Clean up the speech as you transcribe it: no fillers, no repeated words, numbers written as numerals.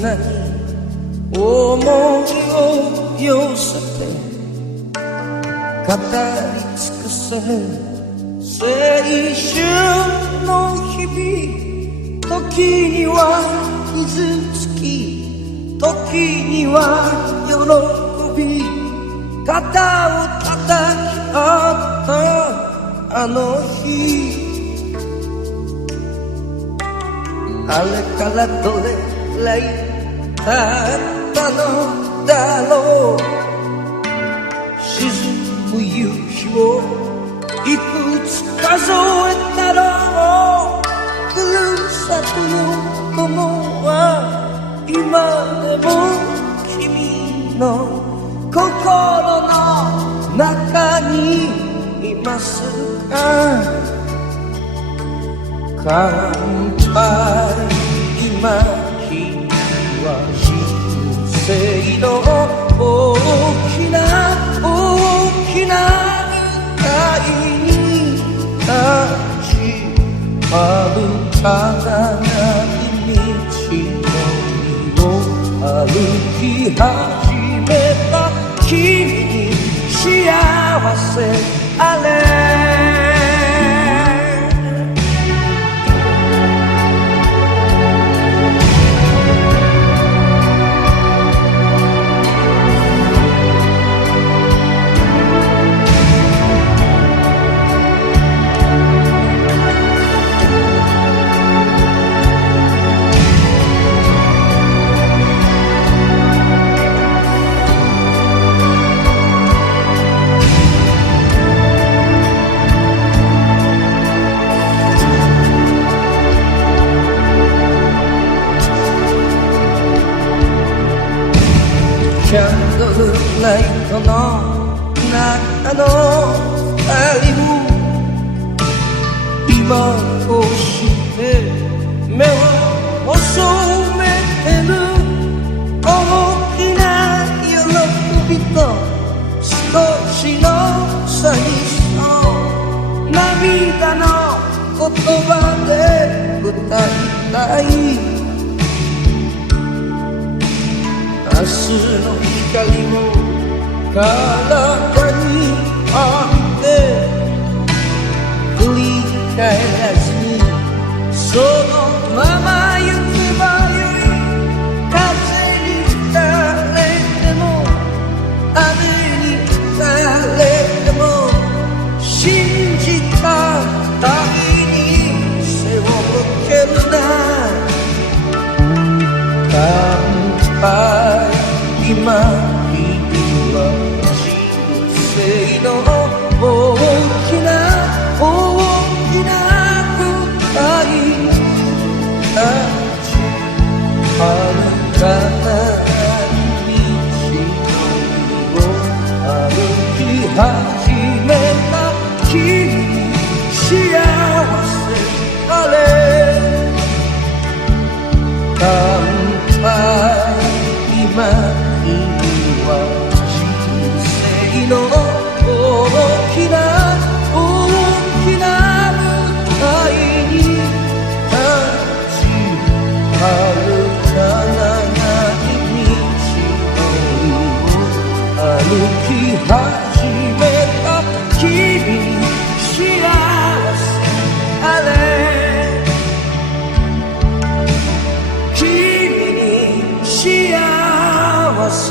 なに思いを寄せて語り尽くせぬ青春の日々、時には傷つき時には喜び、肩を叩き合ったあの日、あれからどれくらい経ったのだろう。沈む夕日をいくつ数えたろう。ふるさとの友は今でも君の心の中にいますか。乾杯、今君は人生の大きな大きな舞台に立ち、遥かな道のりを歩き始めた君に幸せあれ。キャンドルライトの中の二人も今こうして目を細めてる。大きな喜びと少しの寂しさを涙の言葉で歌いたい。明日の光を体に浴びて振り返らずにそのまま行けばよい。風に打たれても雨に打たれても信じた愛に背を向けるな。乾杯、今君は人生の大きな大きな舞台に立ち、遥かな道を歩き始めた君に幸せあれ。乾杯、今君は人生の大きな大きな舞台に立ち、遥かな道を歩き始めた君に幸せあれ。君に幸せ